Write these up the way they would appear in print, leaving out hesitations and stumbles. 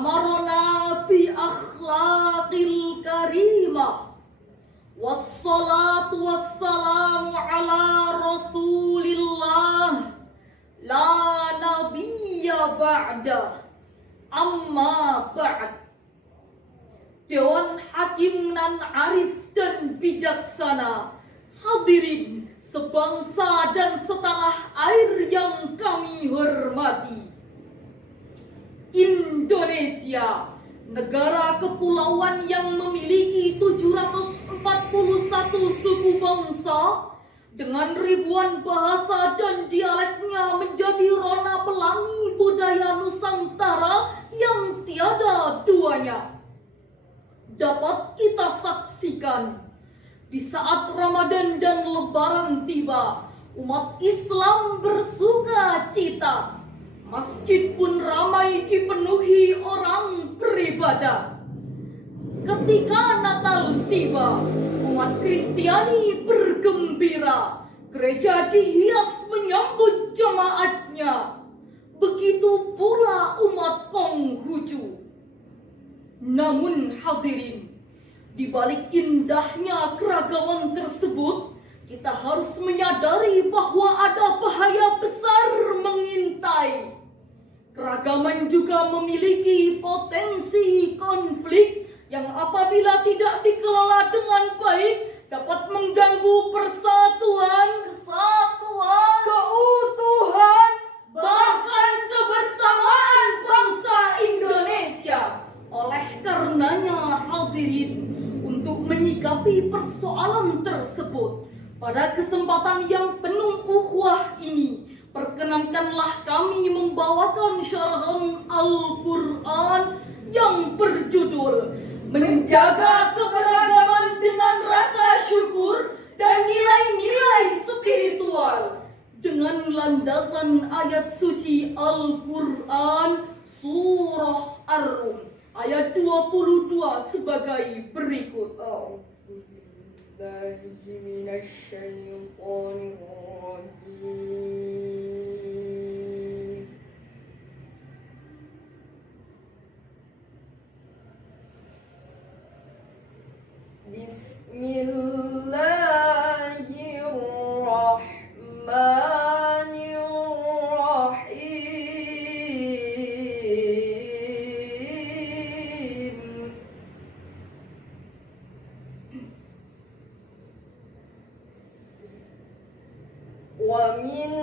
amarna bi akhlaqil karimah. Wassalatu wassalamu ala rasulillah la nabiyya ba'da. Amma ba'd. Dewan Hakim nan arif dan bijaksana, hadirin sebangsa dan setanah air yang kami hormati. Indonesia, negara kepulauan yang memiliki 741 suku bangsa dengan ribuan bahasa dan dialeknya, menjadi rona pelangi budaya Nusantara yang tiada duanya. Dapat kita saksikan di saat Ramadan dan Lebaran tiba, umat Islam bersuka cita. Masjid pun ramai dipenuhi orang beribadah. Ketika Natal tiba, umat Kristiani bergembira. Gereja dihias menyambut jemaatnya. Begitu pula umat Konghucu. Namun hadirin, di balik indahnya keragaman tersebut, kita harus menyadari bahwa ada bahaya besar mengintai. Keragaman juga memiliki potensi konflik yang apabila tidak dikelola dengan baik dapat mengganggu persatuan, kesatuan, keutuhan, bahkan kebersamaan bangsa Indonesia. Oleh karenanya hadirin, untuk menyikapi persoalan tersebut pada kesempatan yang penuh ukhuwah ini, perkenankanlah kami membawakan syarahan Al-Quran yang berjudul Menjaga Keberagaman dengan Rasa Syukur dan Nilai-Nilai Spiritual, dengan landasan ayat suci Al-Quran Surah Ar-Rum ayat 22 sebagai berikut. ومن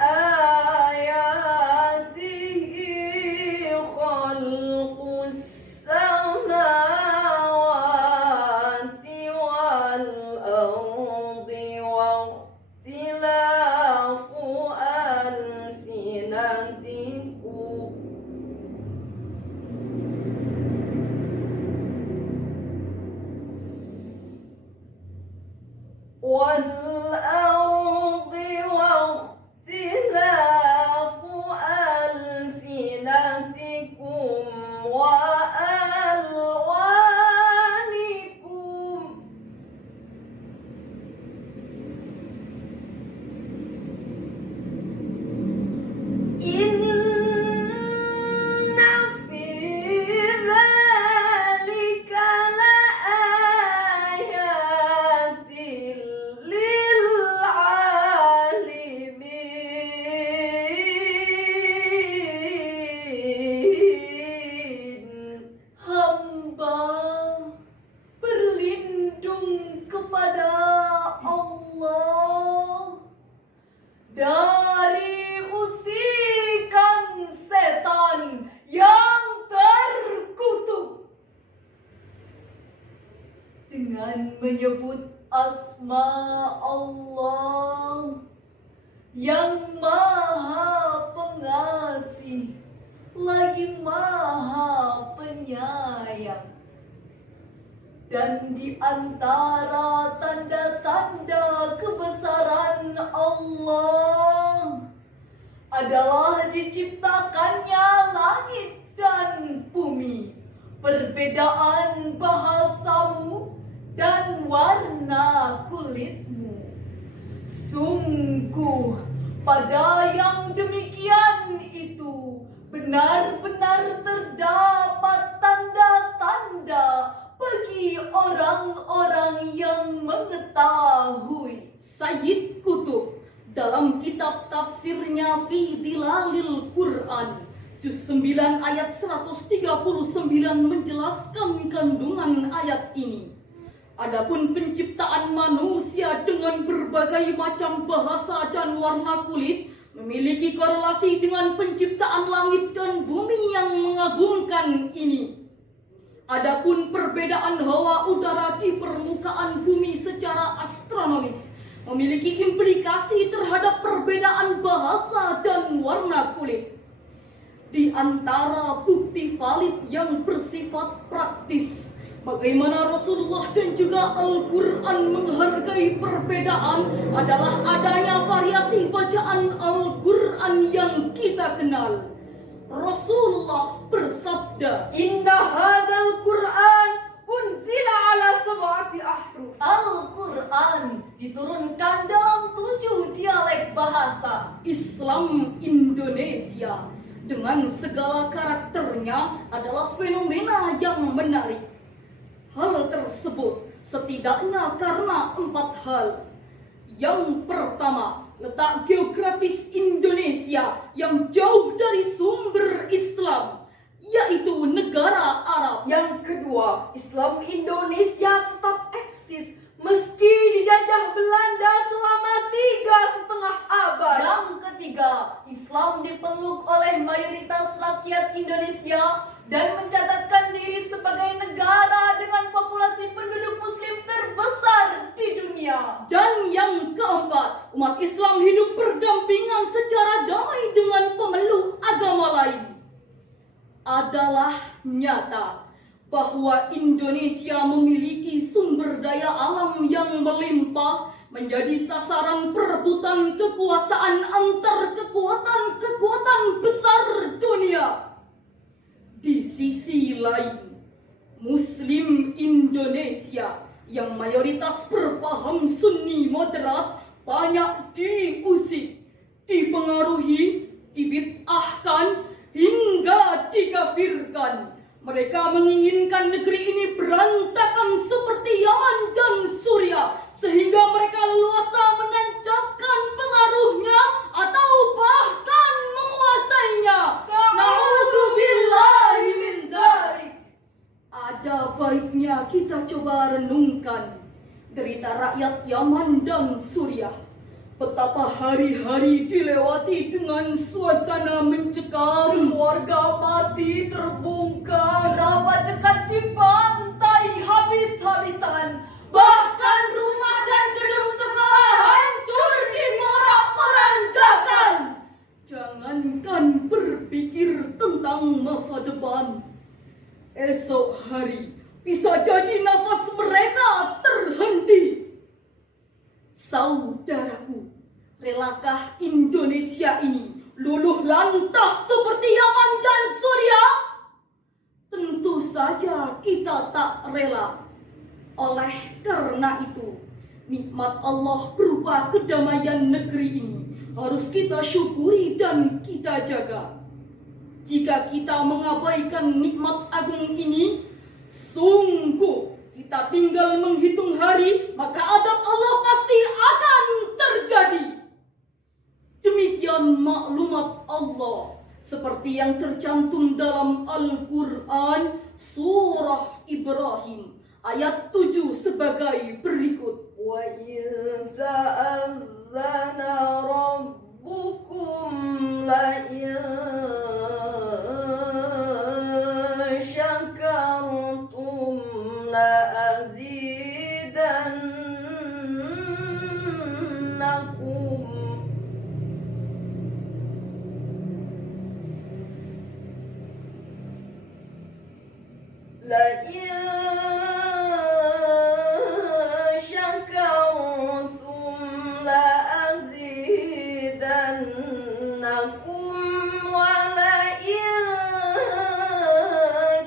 آياته خلق السماوات والأرض واختلاف ألسنتكم والأرض واختلاف ألسنتكم وألوانكم إن في ذلك لآيات Hamba berlindung kepada Allah dari usikan setan yang terkutuk, dengan menyebut asma Allah yang Maha Pengasih lagi Maha Penyayang. Dan di antara tanda-tanda kebesaran Allah adalah diciptakannya langit dan bumi, perbedaan bahasamu dan warna kulitmu. Sungguh pada yang demikian itu benar-benar terdapat kitab tafsirnya Fi Dilalil Quran Juz 9 ayat 139 menjelaskan kandungan ayat ini. Adapun penciptaan manusia dengan berbagai macam bahasa dan warna kulit memiliki korelasi dengan penciptaan langit dan bumi yang mengagumkan ini. Adapun perbedaan hawa udara di permukaan bumi secara astronomis memiliki implikasi terhadap perbedaan bahasa dan warna kulit. Di antara bukti valid yang bersifat praktis, bagaimana Rasulullah dan juga Al-Quran menghargai perbedaan adalah adanya variasi bacaan Al-Quran yang kita kenal. Rasulullah bersabda, Inna hadzal Qur'an unzila ala sab'ati ahruf. Al-Quran diturunkan dalam 7 dialek bahasa. Islam Indonesia dengan segala karakternya adalah fenomena yang menarik. Hal tersebut setidaknya karena 4 hal. Yang pertama, letak geografis Indonesia yang jauh dari sumber Islam, yaitu negara Arab. Yang kedua, Islam Indonesia tetap eksis meski dijajah Belanda selama 3,5 abad. Yang ketiga, Islam dipeluk oleh mayoritas rakyat Indonesia dan mencatatkan diri sebagai negara dengan populasi penduduk muslim terbesar di dunia. Dan yang keempat, umat Islam hidup berdampingan secara damai dengan pemeluk agama lain. Adalah nyata bahwa Indonesia memiliki sumber daya alam yang melimpah menjadi sasaran perebutan kekuasaan antar kekuatan besar dunia. Di sisi lain, Muslim Indonesia yang mayoritas berpaham Sunni moderat banyak diusik, dipengaruhi, dibid'ahkan, hingga dikafirkan. Mereka menginginkan negeri ini berantakan seperti Yaman dan Suriah, sehingga mereka leluasa menancapkan pengaruhnya atau bahkan menguasainya. Na'udzubillahi min dzalik. Ada baiknya kita coba renungkan derita rakyat Yaman dan Suriah. Betapa hari-hari dilewati dengan suasana mencekam, warga mati terbongkar, kerabat dekat dibantai habis-habisan, bahkan rumah dan gedung sekolah hancur diporak-porandakan. Jangankan berpikir tentang masa depan, esok hari bisa jadi nafas mereka terhenti. Saudaraku, relakah Indonesia ini luluh lantah seperti Yaman dan Suriah? Tentu saja kita tak rela. Oleh karena itu, nikmat Allah berupa kedamaian negeri ini harus kita syukuri dan kita jaga. Jika kita mengabaikan nikmat agung ini, sungguh kita tinggal menghitung hari, maka adab Allah pasti akan terjadi. Demikian maklumat Allah seperti yang tercantum dalam Al-Quran surah Ibrahim ayat 7 sebagai berikut. Wa in ta'azzana rabbukum la in syakartum la azidannakum. La in syakartum la azidannakum wa la in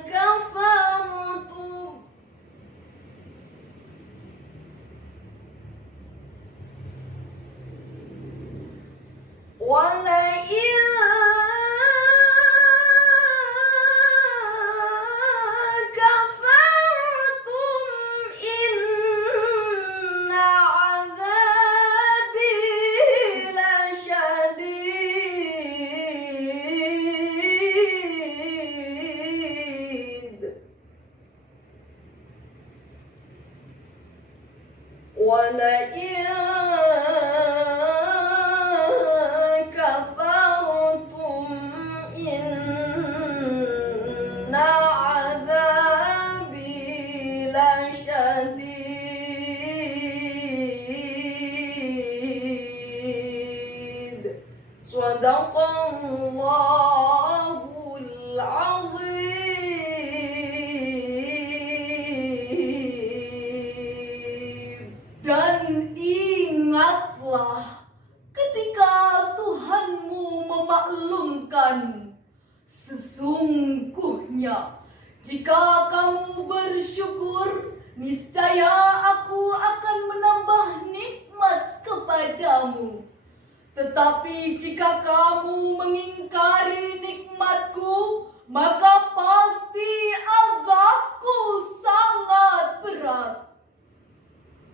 kafartum wa la in kafartum ولئن كفرتم إن عذابي لشديد صدق الله العظيم. Dan ingatlah ketika Tuhanmu memaklumkan, sesungguhnya jika kamu bersyukur, niscaya aku akan menambah nikmat kepadamu. Tetapi jika kamu mengingkari nikmatku, maka pasti azabku sangat berat.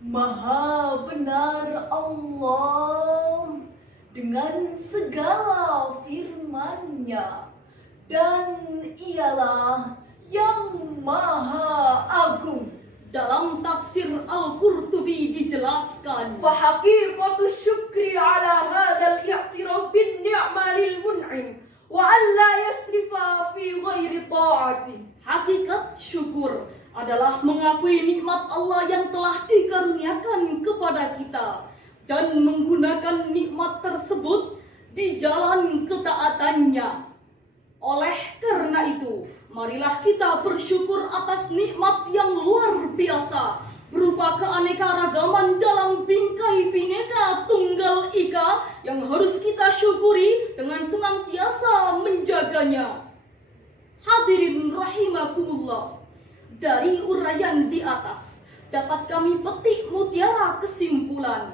Maha benar Allah dengan segala firman-Nya, dan Ialah yang Maha Agung. Dalam tafsir Al-Qurtubi dijelaskan, فحقيقة الشكر على هذا الاعتراف بالنعمة للمنعم وأن لا يسرف في غير طاعته. hakikat syukur adalah mengakui nikmat Allah yang telah dikaruniakan kepada kita dan menggunakan nikmat tersebut di jalan ketaatannya. Oleh karena itu, marilah kita bersyukur atas nikmat yang luar biasa berupa keanekaragaman dalam bingkai Bhinneka Tunggal Ika yang harus kita syukuri dengan senantiasa menjaganya. Hadirin rahimakumullah, dari uraian di atas dapat kami petik mutiara kesimpulan.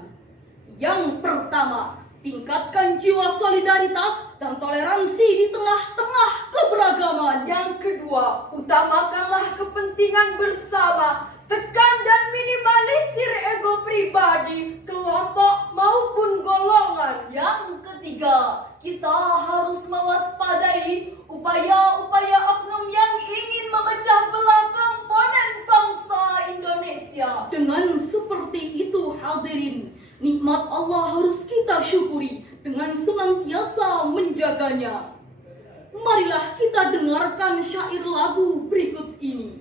Yang pertama, tingkatkan jiwa solidaritas dan toleransi di tengah-tengah keberagaman. Yang kedua, utamakanlah kepentingan bersama, tekan dan minimalisir ego pribadi, kelompok maupun golongan. Yang ketiga, kita harus mewaspadai upaya-upaya oknum yang ingin memecah belah komponen bangsa Indonesia. Dengan seperti itu, hadirin, nikmat Allah harus kita syukuri dengan senantiasa menjaganya. Marilah kita dengarkan syair lagu berikut ini.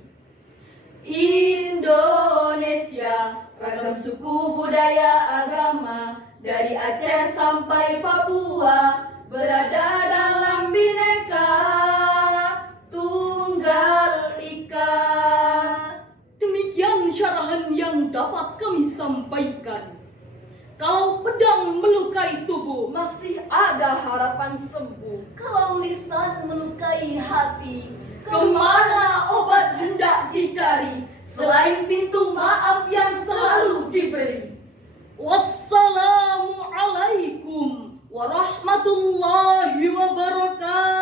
Indonesia, ragam suku budaya agama, dari Aceh sampai Papua, berada dalam Bhinneka Tunggal Ika. Demikian syarahan yang dapat kami sampaikan. Kalau pedang melukai tubuh, Masih ada harapan sembuh. kalau lisan melukai hati, kemana obat hendak dicari selain pintu maaf yang selalu diberi? Wassalamualaikum warahmatullahi wabarakatuh.